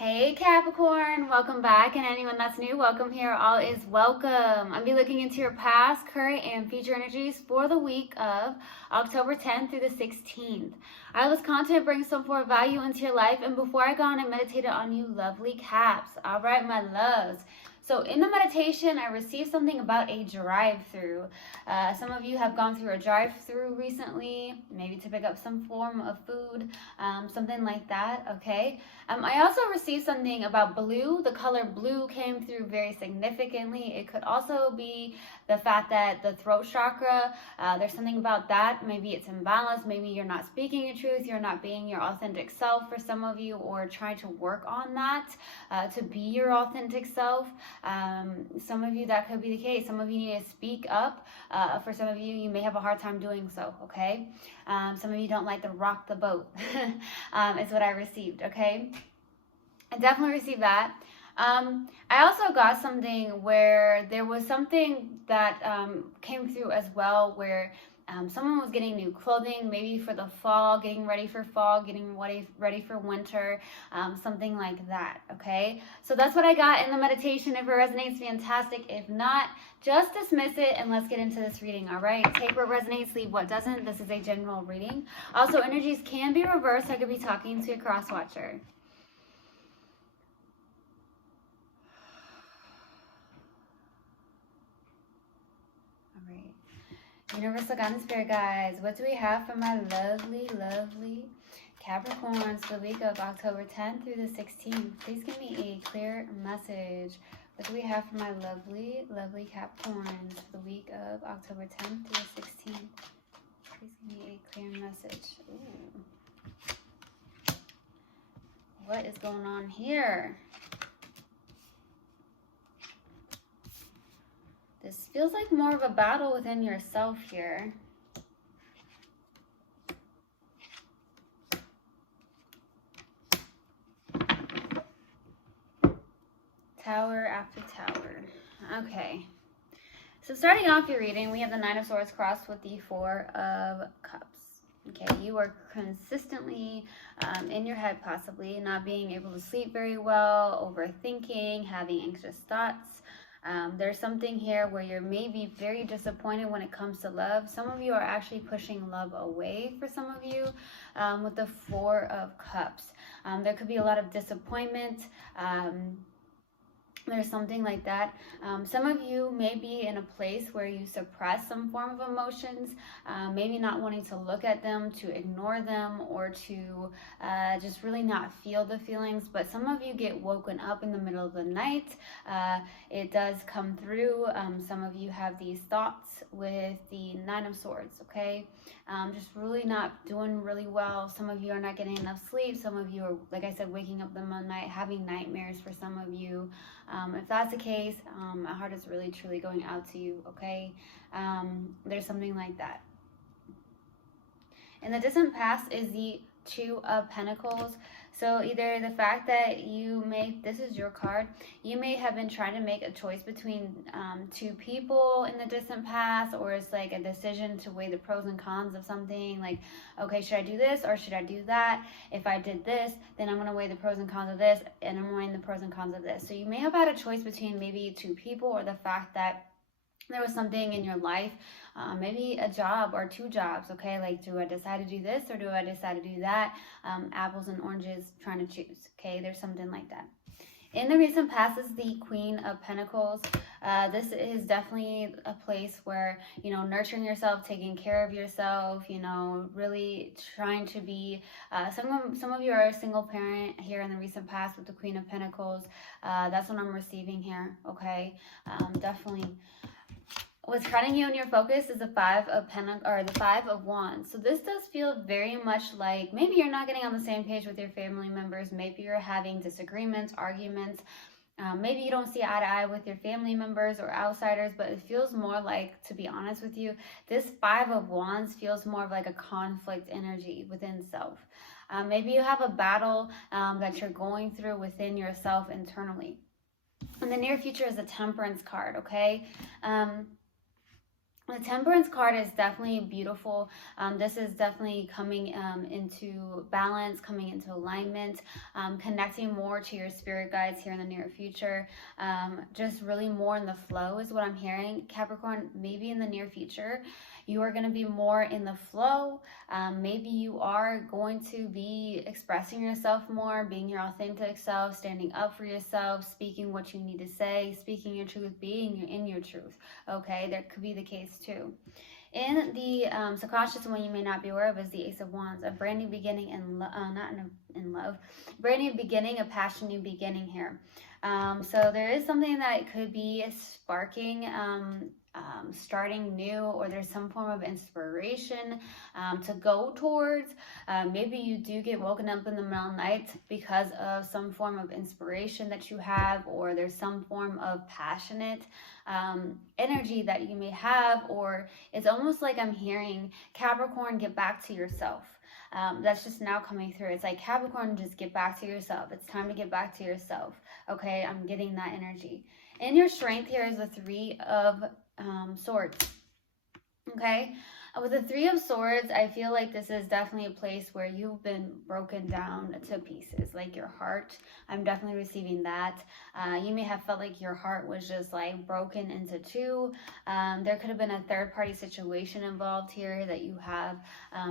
Hey Capricorn, welcome back, and anyone that's new, welcome here. All is welcome. I'll be looking into your past, current, and future energies for the week of October 10th through the 16th. I have this content brings some form of value into your life, and before I go on, I meditated on you lovely Caps. All right, my loves. So in the meditation, I received something about a drive-through. Some of you have gone through a drive-through recently, maybe to pick up some form of food, something like that, okay? I also received something about blue. The color blue came through very significantly. It could also be the fact that the throat chakra, there's something about that. Maybe it's imbalanced. Maybe you're not speaking your truth. You're not being your authentic self for some of you, or trying to work on that to be your authentic self. Some of you, that could be the case. Some of you need to speak up. For some of you, you may have a hard time doing so, okay? Some of you don't like to rock the boat, is what I received, okay? I definitely received that. I also got something where there was something that came through as well, where someone was getting new clothing, maybe for the fall, getting ready for fall, getting ready for winter, something like that, okay? So that's what I got in the meditation. If it resonates, fantastic. If not, just dismiss it and let's get into this reading, all right? Take what resonates, leave what doesn't. This is a general reading. Also, energies can be reversed. I could be talking to a cross watcher. Universal Guidance Spirit Guides, what do we have for my lovely Capricorns for the week of October 10th through the 16th? Please give me a clear message. What do we have for my lovely Capricorns for the week of October 10th through the 16th? Please give me a clear message. Ooh. What is going on here? This feels like more of a battle within yourself here. Tower after tower. Okay. So starting off your reading, we have the Nine of Swords crossed with the Four of Cups. Okay, you are consistently in your head, possibly not being able to sleep very well, overthinking, having anxious thoughts. There's something here where you're maybe very disappointed when it comes to love. Some of you are actually pushing love away for some of you with the Four of Cups. There could be a lot of disappointment. There's something like that. Some of you may be in a place where you suppress some form of emotions, maybe not wanting to look at them, to ignore them, or to just really not feel the feelings. But some of you get woken up in the middle of the night. It does come through. Some of you have these thoughts with the Nine of Swords, okay? Just really not doing really well. Some of you are not getting enough sleep. Some of you are, like I said, waking up in the middle of the night, having nightmares for some of you. If that's the case, my heart is really, truly going out to you, okay? There's something like that. In the distant past is the Two of Pentacles. So either the fact that you may, this is your card, you may have been trying to make a choice between two people in the distant past, or it's like a decision to weigh the pros and cons of something, like, okay, should I do this or should I do that? If I did this, then I'm going to weigh the pros and cons of this, and I'm weighing the pros and cons of this. So you may have had a choice between maybe two people, or the fact that there was something in your life, maybe a job or two jobs, okay? Like, do I decide to do this or do I decide to do that? Apples and oranges, trying to choose, okay? There's something like that. In the recent past is the Queen of Pentacles. This is definitely a place where, you know, nurturing yourself, taking care of yourself, you know, really trying to be, some of you are a single parent here in the recent past with the Queen of Pentacles. That's what I'm receiving here, okay? Definitely. What's cutting you in your focus is the Five of Wands. So this does feel very much like maybe you're not getting on the same page with your family members. Maybe you're having disagreements, arguments. Maybe you don't see eye to eye with your family members or outsiders, but it feels more like, to be honest with you, this Five of Wands feels more of like a conflict energy within self. Maybe you have a battle that you're going through within yourself internally. In the near future is a Temperance card, okay? The Temperance card is definitely beautiful. This is definitely coming into balance, coming into alignment, connecting more to your spirit guides here in the near future. Just really more in the flow is what I'm hearing. Capricorn, maybe in the near future, you are going to be more in the flow. Maybe you are going to be expressing yourself more, being your authentic self, standing up for yourself, speaking what you need to say, speaking your truth, being in your truth. Okay, that could be the case too. In the subconscious one you may not be aware of is the Ace of Wands, a brand new beginning not in love, brand new beginning, a passion new beginning here. So there is something that could be sparking, starting new, or there's some form of inspiration to go towards. Maybe you do get woken up in the middle of the night because of some form of inspiration that you have, or there's some form of passionate energy that you may have, or it's almost like I'm hearing Capricorn, get back to yourself. That's just now coming through. It's like, Capricorn, just get back to yourself. It's time to get back to yourself. Okay, I'm getting that energy. And your strength here is the Three of Swords. Okay, with the Three of Swords, I feel like this is definitely a place where you've been broken down to pieces, like your heart. I'm definitely receiving that. You may have felt like your heart was just like broken into two. There could have been a third-party situation involved here that you have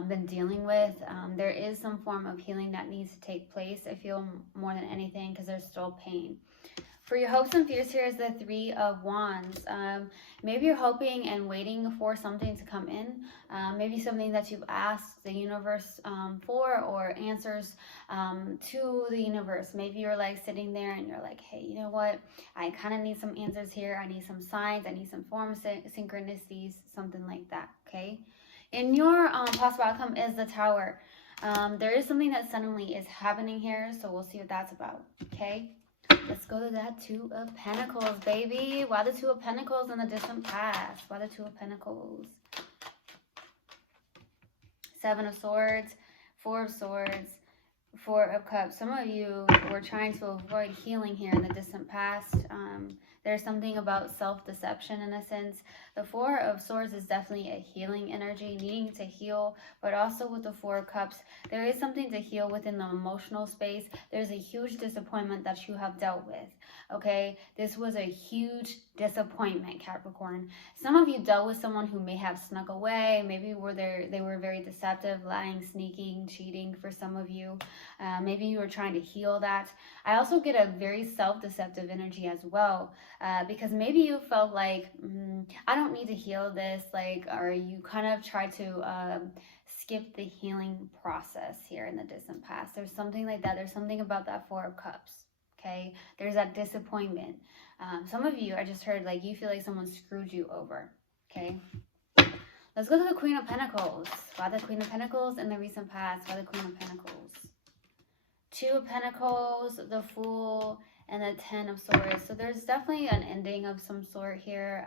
been dealing with. There is some form of healing that needs to take place, I feel, more than anything, because there's still pain. For your hopes and fears, here is the Three of Wands. Maybe you're hoping and waiting for something to come in. Maybe something that you've asked the universe for, or answers to the universe. Maybe you're like sitting there and you're like, hey, you know what? I kind of need some answers here. I need some signs. I need some form of synchronicities, something like that, okay? And your possible outcome is the Tower. There is something that suddenly is happening here, so we'll see what that's about, okay? Let's go to that Two of Pentacles, baby. Why the Two of Pentacles in the distant past? Why the Two of Pentacles? Seven of Swords, Four of Swords, Four of Cups. Some of you were trying to avoid healing here in the distant past. There's something about self-deception in a sense. The Four of Swords is definitely a healing energy, needing to heal, but also with the Four of Cups, there is something to heal within the emotional space. There's a huge disappointment that you have dealt with, okay? This was a huge disappointment, Capricorn. Some of you dealt with someone who may have snuck away. Maybe they were very deceptive, lying, sneaking, cheating for some of you. Maybe you were trying to heal that. I also get a very self-deceptive energy as well, because maybe you felt like, I don't need to heal this, like, or you kind of try to skip the healing process here in the distant past. There's something like that. There's something about that Four of Cups, okay? There's that disappointment. Some of you, I just heard, like, you feel like someone screwed you over, okay? Let's go to the Queen of Pentacles. Why the Queen of Pentacles in the recent past? Why the Queen of Pentacles? Two of Pentacles, the Fool, and the Ten of Swords. So there's definitely an ending of some sort here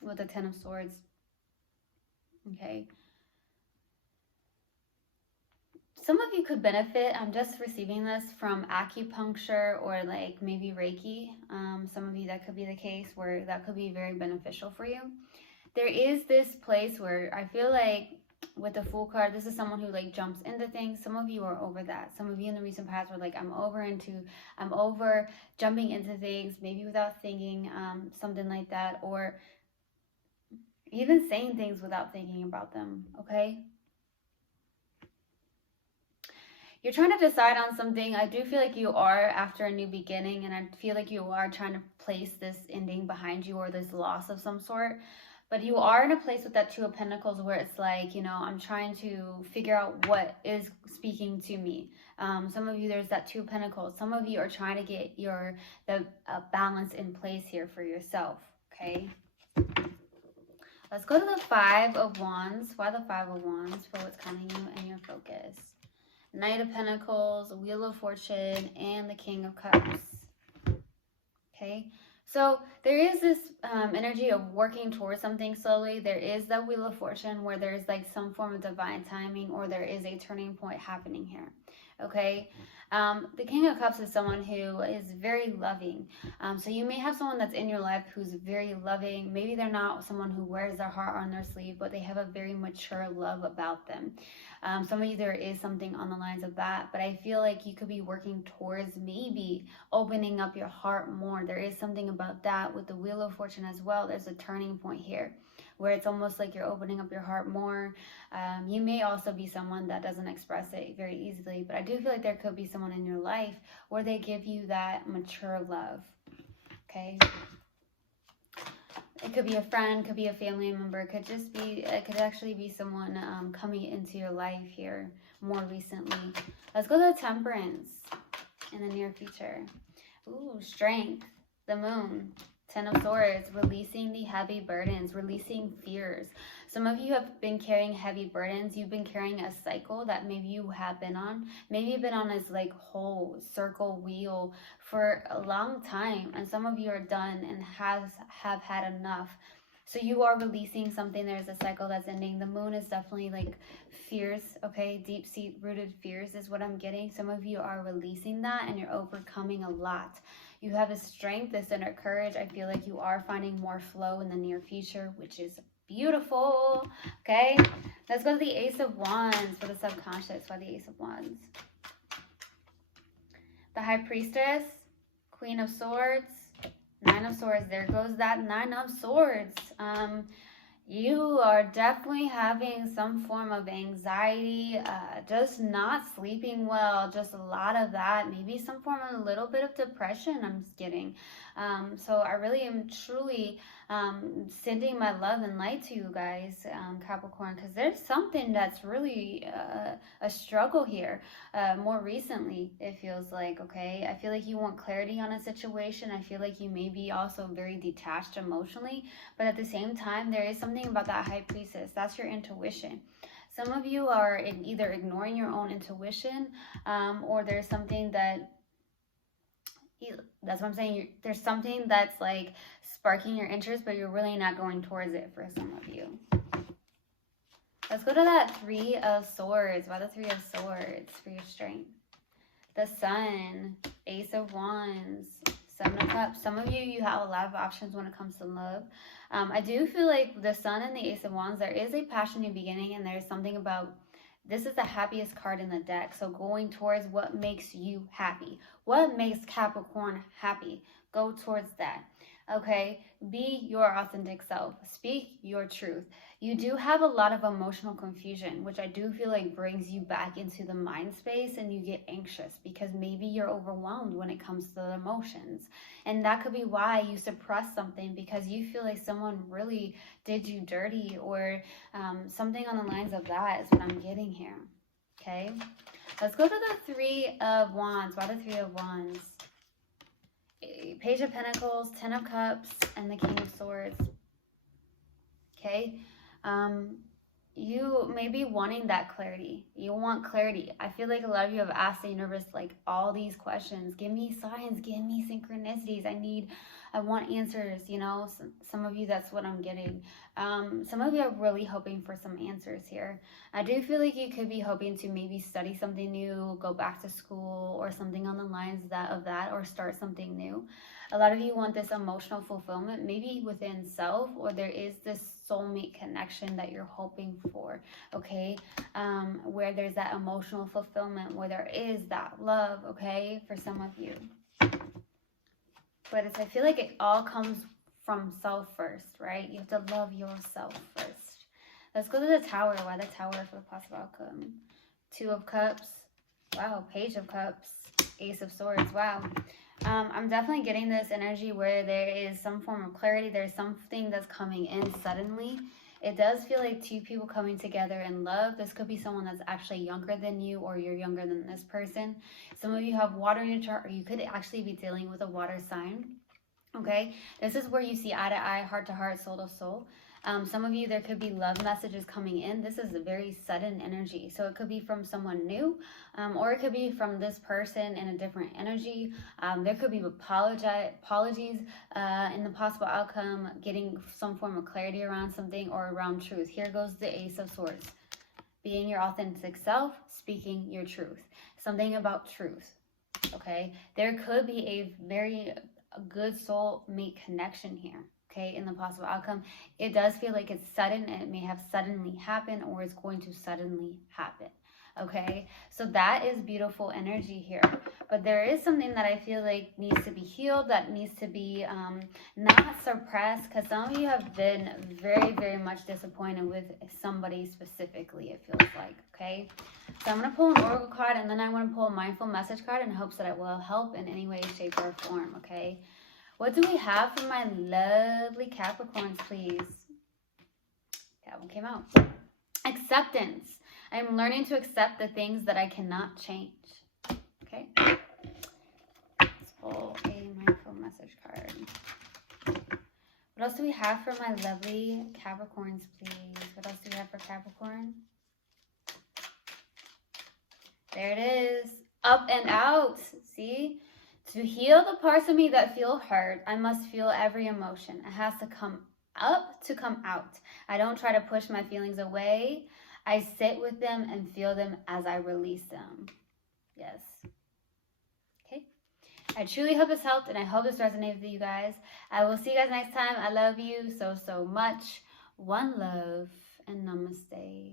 with the Ten of Swords. Okay. Some of you could benefit, I'm just receiving this, from acupuncture or like maybe Reiki. Some of you, that could be the case, where that could be very beneficial for you. There is this place where I feel like with the Fool card, this is someone who like jumps into things. Some of you are over that. Some of you in the recent past were like, I'm over jumping into things, maybe without thinking, something like that, or even saying things without thinking about them, okay? You're trying to decide on something. I do feel like you are after a new beginning, and I feel like you are trying to place this ending behind you, or this loss of some sort. But you are in a place with that Two of Pentacles where it's like, you know, I'm trying to figure out what is speaking to me. Some of you, there's that Two of Pentacles. Some of you are trying to get the balance in place here for yourself, okay? Let's go to the Five of Wands. Why the Five of Wands? For what's coming you and your focus. Knight of Pentacles, Wheel of Fortune, and the King of Cups. Okay, so there is this energy of working towards something slowly. There is that Wheel of Fortune where there's like some form of divine timing, or there is a turning point happening here. okay? The King of Cups is someone who is very loving. So you may have someone that's in your life who's very loving. Maybe they're not someone who wears their heart on their sleeve, but they have a very mature love about them. Some of you, there is something on the lines of that, but I feel like you could be working towards maybe opening up your heart more. There is something about that with the Wheel of Fortune as well. There's a turning point here where it's almost like you're opening up your heart more. You may also be someone that doesn't express it very easily, but I do feel like there could be someone in your life where they give you that mature love, okay? It could be a friend, could be a family member, it could actually be someone coming into your life here more recently. Let's go to Temperance in the near future. Ooh, Strength, the Moon, Ten of Swords, releasing the heavy burdens, releasing fears. Some of you have been carrying heavy burdens. You've been carrying a cycle that maybe you have been on. Maybe you've been on this like whole circle wheel for a long time. And some of you are done and have had enough. So you are releasing something. There's a cycle that's ending. The Moon is definitely like fears, okay? Deep-rooted fears is what I'm getting. Some of you are releasing that and you're overcoming a lot. You have a strength, this inner courage. I feel like you are finding more flow in the near future, which is beautiful, okay? Let's go to the Ace of Wands for the subconscious. Why the Ace of Wands? The High Priestess, Queen of Swords, Nine of Swords. There goes that Nine of Swords. You are definitely having some form of anxiety, just not sleeping well, just a lot of that, maybe some form of a little bit of depression I'm getting. So I really am truly sending my love and light to you guys, Capricorn, because there's something that's really a struggle here. More recently, it feels like, okay? I feel like you want clarity on a situation. I feel like you may be also very detached emotionally, but at the same time, there is something about that High Priestess. That's your intuition. Some of you are either ignoring your own intuition, or there's something that's what I'm saying. There's something that's like sparking your interest, but you're really not going towards it for some of you. Let's go to that Three of Swords. Why the Three of Swords for your strength? The Sun, Ace of Wands, Seven of Cups. Some of you have a lot of options when it comes to love. I do feel like the Sun and the Ace of Wands, there is a passionate beginning, and there's something about, this is the happiest card in the deck. So going towards what makes you happy. What makes Capricorn happy? Go towards that. Okay? Be your authentic self. Speak your truth. You do have a lot of emotional confusion, which I do feel like brings you back into the mind space, and you get anxious because maybe you're overwhelmed when it comes to the emotions. And that could be why you suppress something, because you feel like someone really did you dirty, or something on the lines of that is what I'm getting here. Okay? Let's go to the Three of Wands. Why the Three of Wands? Page of Pentacles, Ten of Cups, and the King of Swords. Okay? You may be wanting that clarity. You want clarity. I feel like a lot of you have asked the universe like all these questions. Give me signs, give me synchronicities. I want answers, you know. Some of you, that's what I'm getting. Some of you are really hoping for some answers here. I do feel like you could be hoping to maybe study something new, go back to school, or something on the lines of that, or start something new. A lot of you want this emotional fulfillment, maybe within self, or there is this soulmate connection that you're hoping for, okay? Where there's that emotional fulfillment, where there is that love, okay, for some of you. But I feel like it all comes from self first, right? You have to love yourself first. Let's go to the Tower. Why the Tower for the possible outcome? Two of Cups. Wow, Page of Cups. Ace of Swords. Wow. I'm definitely getting this energy where there is some form of clarity. There's something that's coming in suddenly. It does feel like two people coming together in love. This could be someone that's actually younger than you, or you're younger than this person. Some of you have water in your chart, or you could actually be dealing with a water sign. Okay, this is where you see eye to eye, heart to heart, soul to soul. Some of you, there could be love messages coming in. This is a very sudden energy. So it could be from someone new, or it could be from this person in a different energy. There could be apologies in the possible outcome, getting some form of clarity around something or around truth. Here goes the Ace of Swords. being your authentic self, speaking your truth. Something about truth, okay? There could be a very good soulmate connection here, okay, in the possible outcome. It does feel like it's sudden, and it may have suddenly happened, or it's going to suddenly happen, okay? So that is beautiful energy here. But there is something that I feel like needs to be healed, that needs to be not suppressed, because some of you have been very, very much disappointed with somebody specifically, it feels like, okay? So I'm going to pull an oracle card, and then I want to pull a mindful message card in hopes that it will help in any way, shape, or form, okay? What do we have for my lovely Capricorns, please? That one came out. Acceptance. I'm learning to accept the things that I cannot change. Okay. Let's pull a mindful message card. What else do we have for my lovely Capricorns, please? What else do we have for Capricorn? There it is. Up and out. See? To heal the parts of me that feel hurt, I must feel every emotion. It has to come up to come out. I don't try to push my feelings away. I sit with them and feel them as I release them. Yes. Okay. I truly hope this helped, and I hope this resonated with you guys. I will see you guys next time. I love you so, so much. One love, and namaste.